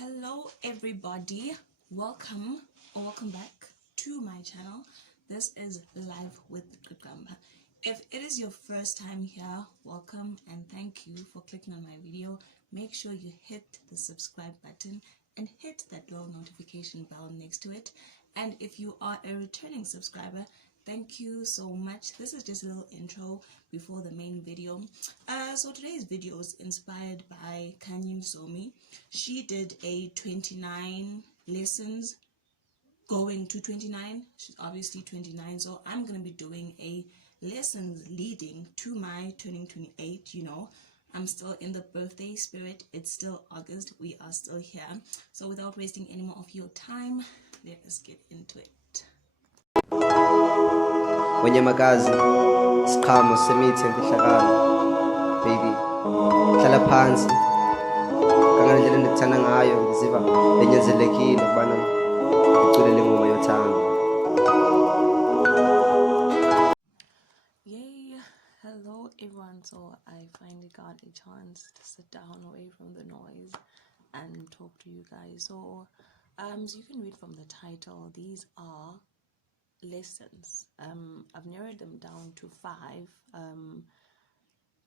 Hello everybody, welcome or welcome back to my channel. This is Live with Gamba. If it is your first time here, welcome and thank you for clicking on my video. Make sure you hit the subscribe button and hit that little notification bell next to it. And if you are a returning subscriber, thank you so much. This is just a little intro before the main video. So today's video is inspired by Kanyim Somi. She did a 29 lessons going to 29. She's obviously 29, so I'm gonna be doing a lessons leading to my turning 28. I'm still in the birthday spirit. It's still August. We are still here. So without wasting any more of your time, let us get into it. Wenyamakazi siqhamo semithi emfihlakalo baby hlala phansi kangalendlela endikuthanda ngayo ngiziva enyenzelekile ukubana ngiculele ingoma yothando. Yay, hello everyone. So I finally got a chance to sit down away from the noise and talk to you guys. So you can read from the title, these are lessons. I've narrowed them down to 5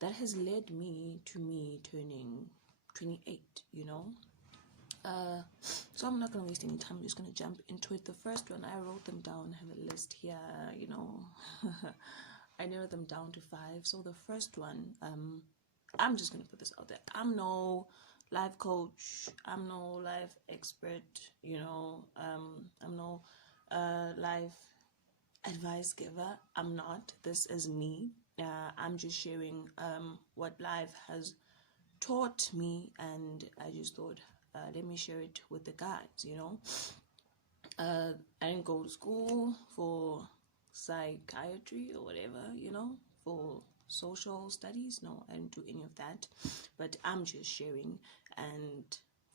that has led me to me turning 28. So I'm not gonna waste any time. I'm just gonna jump into it. The first one, I wrote them down. I have a list here. I narrowed them down to 5. So the first one, I'm just gonna put this out there. I'm no life coach. I'm no life expert. I'm no life advice giver. I'm not. This is me. I'm just sharing what life has taught me, and I just thought, let me share it with the guys. I didn't go to school for psychiatry or whatever, for social studies. No, I didn't do any of that, but I'm just sharing. And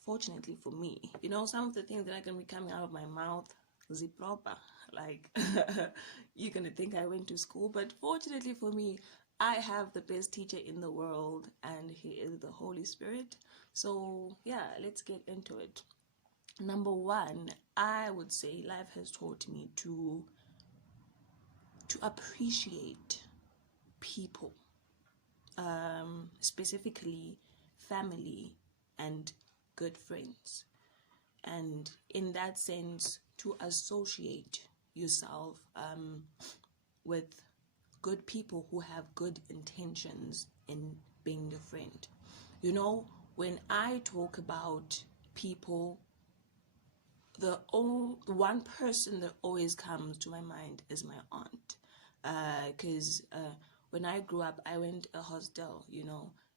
fortunately for me, some of the things that are going to be coming out of my mouth, proper, like you're gonna think I went to school, but fortunately for me, I have the best teacher in the world, and he is the Holy Spirit. So yeah, let's get into it. Number 1, I would say life has taught me to appreciate people, specifically family and good friends, and in that sense to associate yourself with good people who have good intentions in being your friend. When I talk about people, the one person that always comes to my mind is my aunt, because when I grew up, I went a hostel,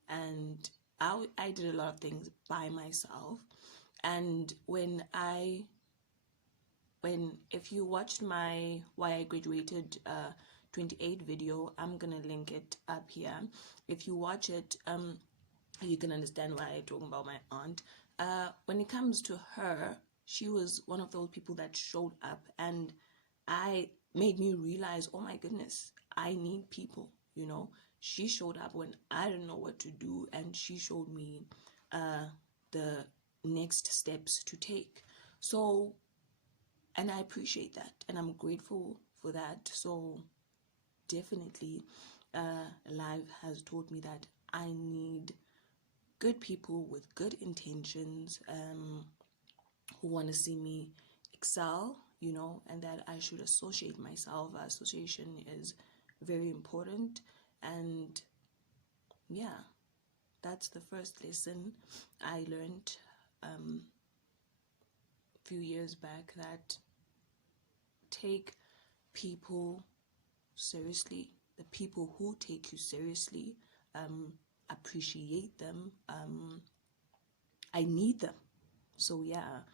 and I did a lot of things by myself. And if you watched my why I graduated 28 video, I'm gonna link it up here. If you watch it, you can understand why I'm talking about my aunt. When it comes to her, she was one of those people that showed up, and I made me realize, oh my goodness, I need people. She showed up when I didn't know what to do, and she showed me the next steps to take. So, and I appreciate that, and I'm grateful for that. So definitely life has taught me that I need good people with good intentions, who want to see me excel, and that I should associate myself. Association is very important. And yeah, that's the first lesson I learned few years back, that take people seriously. The people who take you seriously, appreciate them. I need them. So yeah,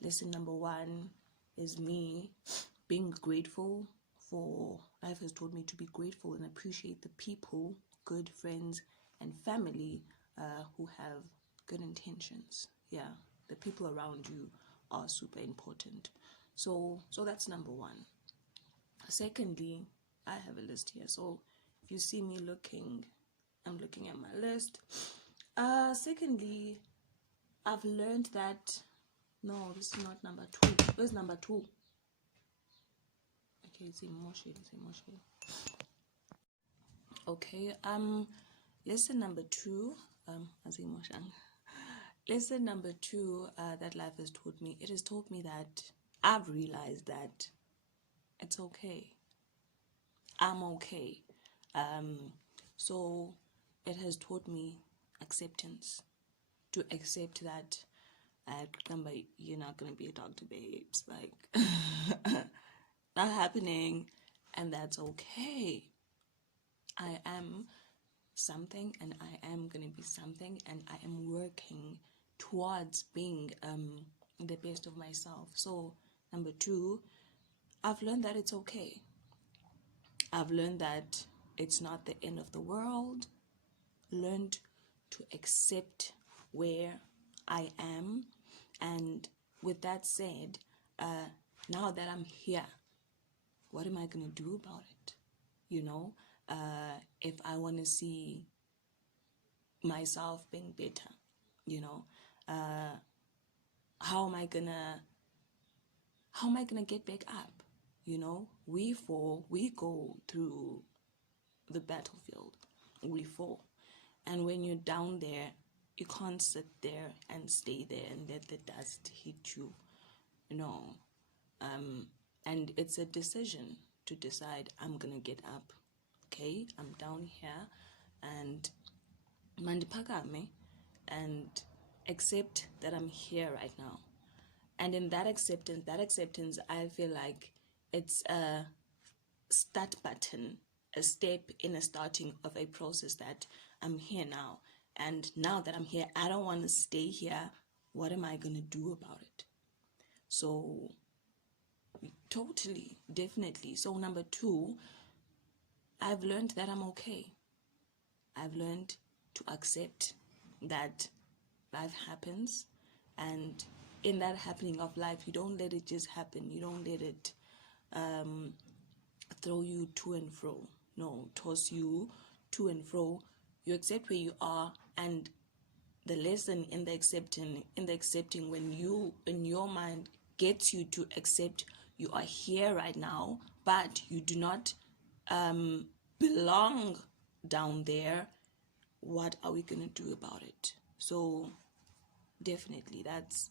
lesson number 1 is me being grateful for life has taught me to be grateful and appreciate the people, good friends and family, who have good intentions. Yeah, the people around you are super important. So that's number 1. Secondly, I have a list here. So if you see me looking, I'm looking at my list. Secondly, I've learned that. No, this is not number 2. This is number 2. Okay, it's emotion. Okay, lesson number 2, lesson number 2 that life has taught me. It has taught me that I've realized that it's okay. I'm okay. So it has taught me acceptance. To accept that you're not gonna be a doctor, babes. Like, not happening, and that's okay. I am something, and I am gonna be something, and I am working towards being the best of myself. So number 2, I've learned that it's okay. I've learned that it's not the end of the world. Learned to accept where I am, and with that said, now that I'm here, what am I gonna do about it? You know, if I want to see myself being better, you know, how am I gonna get back up? You know, we go through the battlefield, we fall, and when you're down there, you can't sit there and stay there and let the dust hit you. No, and it's a decision to decide, I'm gonna get up. Okay, I'm down here, and mandipakame, and accept that I'm here right now. And in that acceptance, I feel like it's a start button, a step in a starting of a process that I'm here now. And now that I'm here, I don't want to stay here. What am I going to do about it? So, totally, definitely. So, number 2, I've learned that I'm okay. I've learned to accept that life happens, and in that happening of life, you don't let it just happen. You don't let it throw you to and fro. No, toss you to and fro. You accept where you are, and the lesson in the accepting, when you, in your mind, gets you to accept you are here right now, but you do not belong down there. What are we gonna do about it? So definitely that's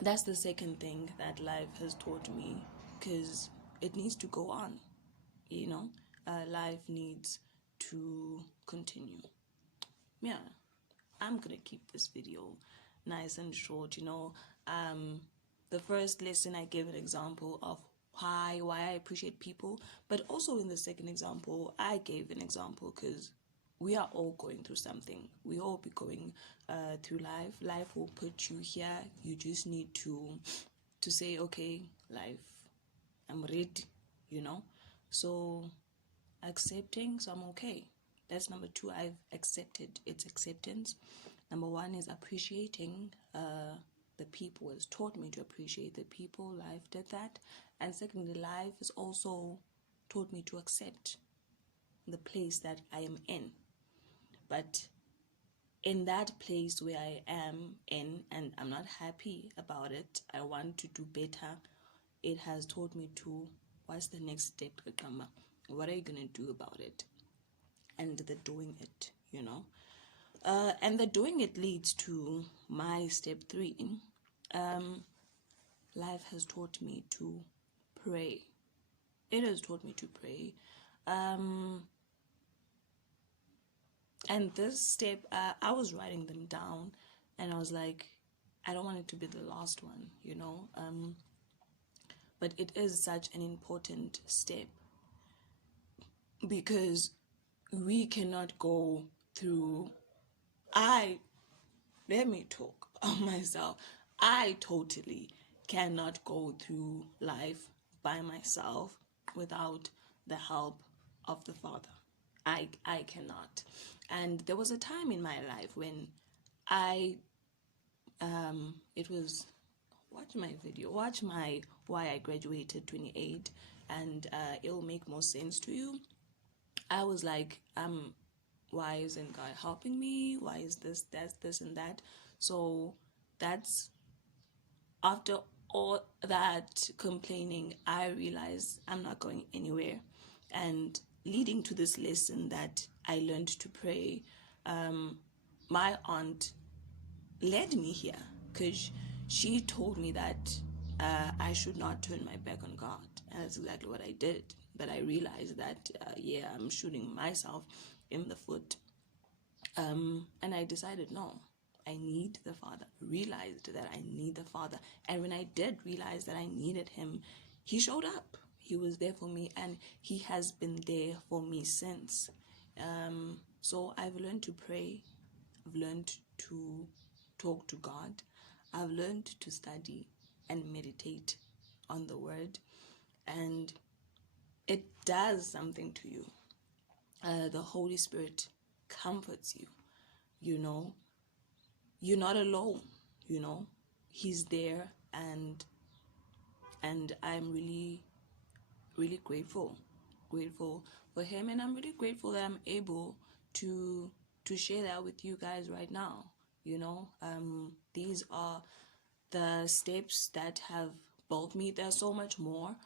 the second thing that life has taught me, because it needs to go on, you know. Life needs to continue. Yeah, I'm gonna keep this video nice and short, you know. The first lesson, I gave an example of why I appreciate people, but also in the second example, I gave an example because we are all going through something. We all be going through life. Life will put you here. You just need to say, okay, life, I'm ready, you know. So accepting, so I'm okay. That's number 2. I've accepted. It's acceptance. Number 1 is appreciating the people. It's taught me to appreciate the people. Life did that. And secondly, life has also taught me to accept the place that I am in. But in that place where I am in, and I'm not happy about it, I want to do better, it has taught me to, what's the next step, Kama? What are you going to do about it? And the doing it, you know. And the doing it leads to my step 3. Life has taught me to pray. It has taught me to pray. And this step, I was writing them down, and I was like, I don't want it to be the last one, you know. But it is such an important step, because we cannot go through, let me talk about myself. I totally cannot go through life by myself without the help of the Father. I cannot. And there was a time in my life when it was, watch my video, watch my why I graduated 28, and it'll make more sense to you. I was like, why isn't God helping me? Why is this and that? So that's after all that complaining, I realized I'm not going anywhere. And leading to this lesson that I learned to pray, my aunt led me here because she told me that I should not turn my back on God. And that's exactly what I did. But I realized that, I'm shooting myself in the foot. And I decided, no, I need the Father. Realized that I need the Father. And when I did realize that I needed Him, He showed up. He was there for me, and He has been there for me since. So I've learned to pray. I've learned to talk to God. I've learned to study and meditate on the Word. And it does something to you. The Holy Spirit comforts you. You know, you're not alone. You know, He's there, and I'm really, really grateful for Him, and I'm really grateful that I'm able to share that with you guys right now. You know, these are the steps that have built me. There's so much more,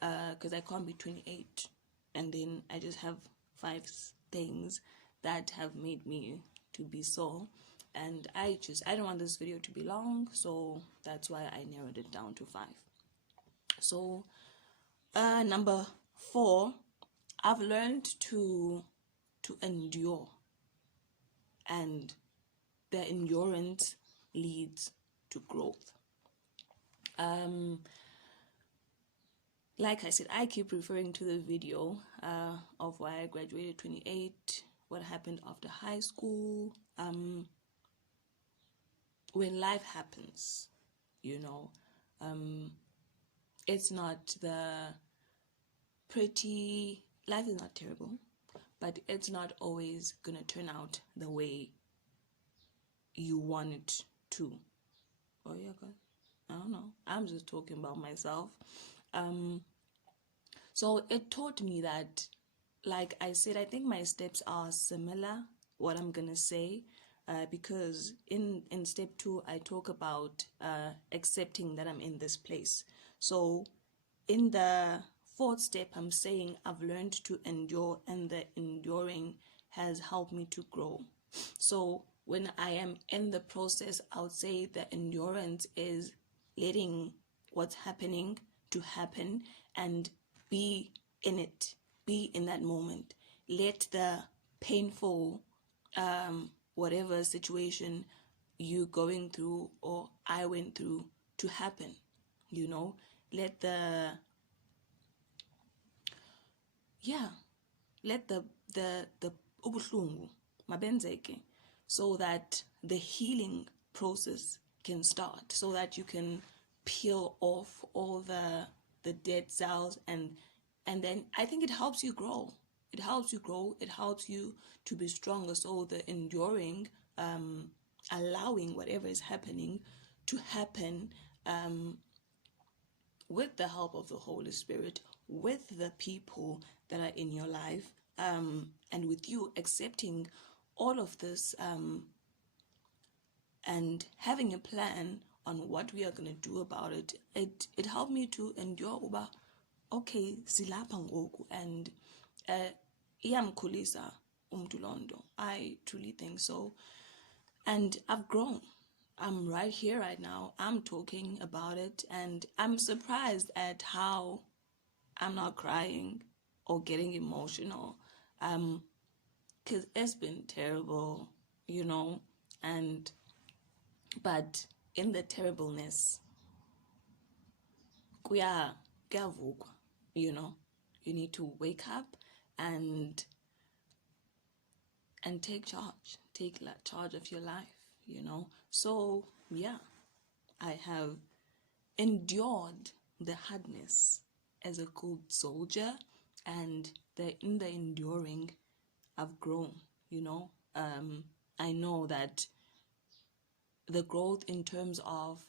because I can't be 28 and then I just have 5 things that have made me to be so. And I don't want this video to be long, so that's why I narrowed it down to 5. So number 4, I've learned to endure, and the endurance leads to growth. Like I said, I keep referring to the video of why I graduated 28, what happened after high school. When life happens, you know, it's not the pretty, life is not terrible, but it's not always gonna turn out the way you want it to. Oh yeah, God, I don't know. I'm just talking about myself. So it taught me that, like I said, I think my steps are similar, what I'm gonna say, because in step 2, I talk about accepting that I'm in this place. So in the 4th step, I'm saying I've learned to endure, and the enduring has helped me to grow. So when I am in the process, I would say the endurance is letting what's happening to happen and be in it, be in that moment. Let the painful, whatever situation you going through or I went through to happen, you know. Let the ubuhlungu mabenzeke, so that the healing process can start, so that you can peel off all the dead cells, and then I think it helps you grow. It helps you to be stronger. So the enduring, allowing whatever is happening to happen, with the help of the Holy Spirit, with the people that are in your life, and with you accepting all of this, and having a plan on what we are going to do about it. It helped me to endure uba, okay, silapha ngoku, and iyamkhulisa umntu londo. I truly think so. And I've grown. I'm right here right now. I'm talking about it, and I'm surprised at how I'm not crying or getting emotional, because it's been terrible, you know. But in the terribleness, kuyavukwa, you know. You need to wake up and take charge of your life, you know. So yeah, I have endured the hardness as a good soldier, and in the enduring, I've grown, you know. I know that the growth in terms of,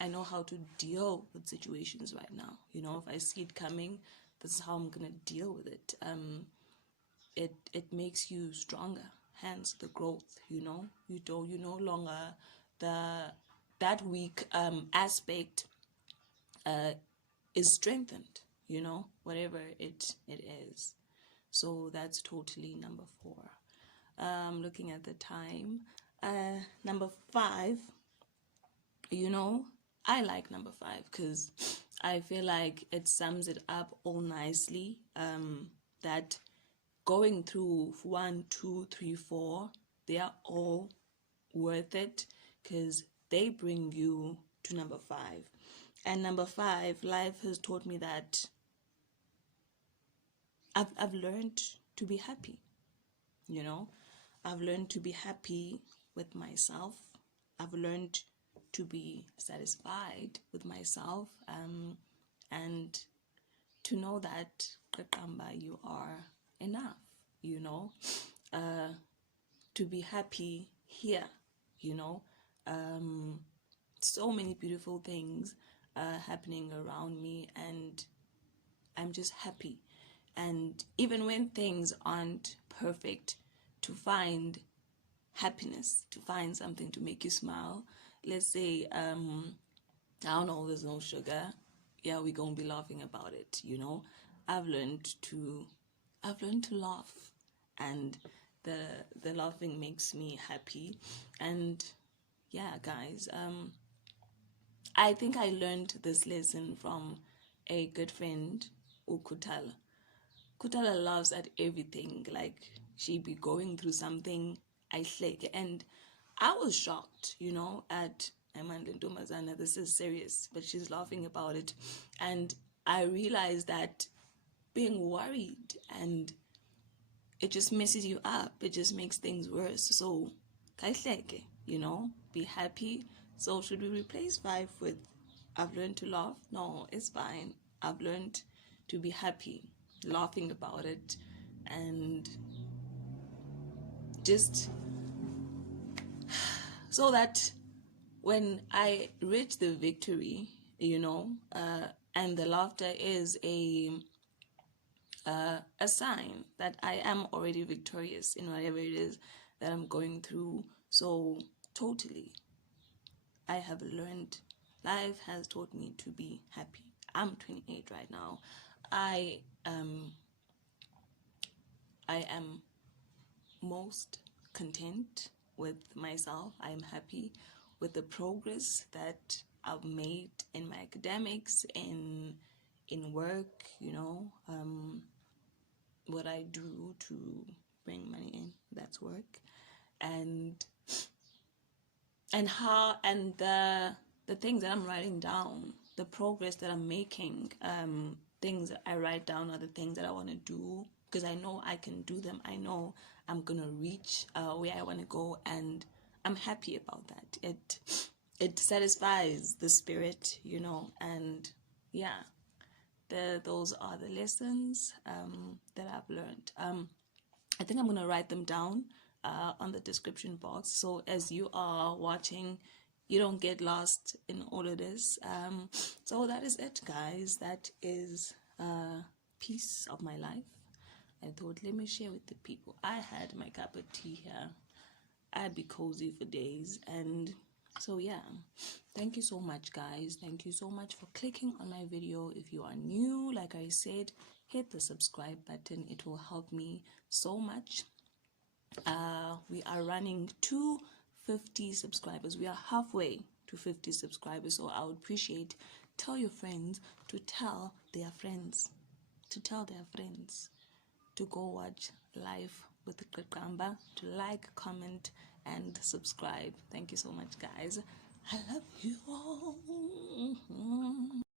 I know how to deal with situations right now, you know. If I see it coming, this is how I'm gonna deal with it. It makes you stronger, hence the growth, you know. You no longer that weak aspect is strengthened, whatever it is. So that's totally number 4. Looking at the time, number 5, I like number 5 because I feel like it sums it up all nicely, that going through 1, 2, 3, 4, they are all worth it because they bring you to number 5. And number 5, life has taught me that I've learned to be happy. I've learned to be happy with myself. I've learned to be satisfied with myself, and to know that Qaqamba, you are enough, to be happy here, so many beautiful things happening around me, and I'm just happy. And even when things aren't perfect, to find happiness, to find something to make you smile. Let's say, I don't know, there's no sugar. Yeah, we're gonna be laughing about it, I've learned to laugh, and the laughing makes me happy. And yeah, guys, I think I learned this lesson from a good friend, Ukutala. Kutala laughs at everything. Like, she'd be going through something, I shake, and I was shocked, at Amanda Ntombazana, this is serious, but she's laughing about it. And I realized that being worried, and it just messes you up, it just makes things worse. So, be happy. So should we replace 5 with I've learned to laugh? No, it's fine. I've learned to be happy, laughing about it, and just so that when I reach the victory, and the laughter is a sign that I am already victorious in whatever it is that I'm going through. So totally, I have learned, life has taught me to be happy. I'm 28 right now. I am most content with myself. I am happy with the progress that I've made in my academics, in work, what I do to bring money in, that's work. And the things that I'm writing down, the progress that I'm making, things that I write down are the things that I want to do, because I know I can do them. I know I'm gonna reach where I want to go, and I'm happy about that. It satisfies the spirit, and yeah, those are the lessons that I've learned. I think I'm gonna write them down on the description box, so as you are watching, you don't get lost in all of this. So that is it, guys. That is a piece of my life. I thought, let me share with the people. I had my cup of tea here. I'd be cozy for days. And so yeah, thank you so much, guys. Thank you so much for clicking on my video. If you are new, like I said, hit the subscribe button. It will help me so much. We are running 250 subscribers. We are halfway to 50 subscribers, so I would appreciate, tell your friends to tell their friends to go watch Life with Qaqamba, to like, comment, and subscribe. Thank you so much, guys. I love you all.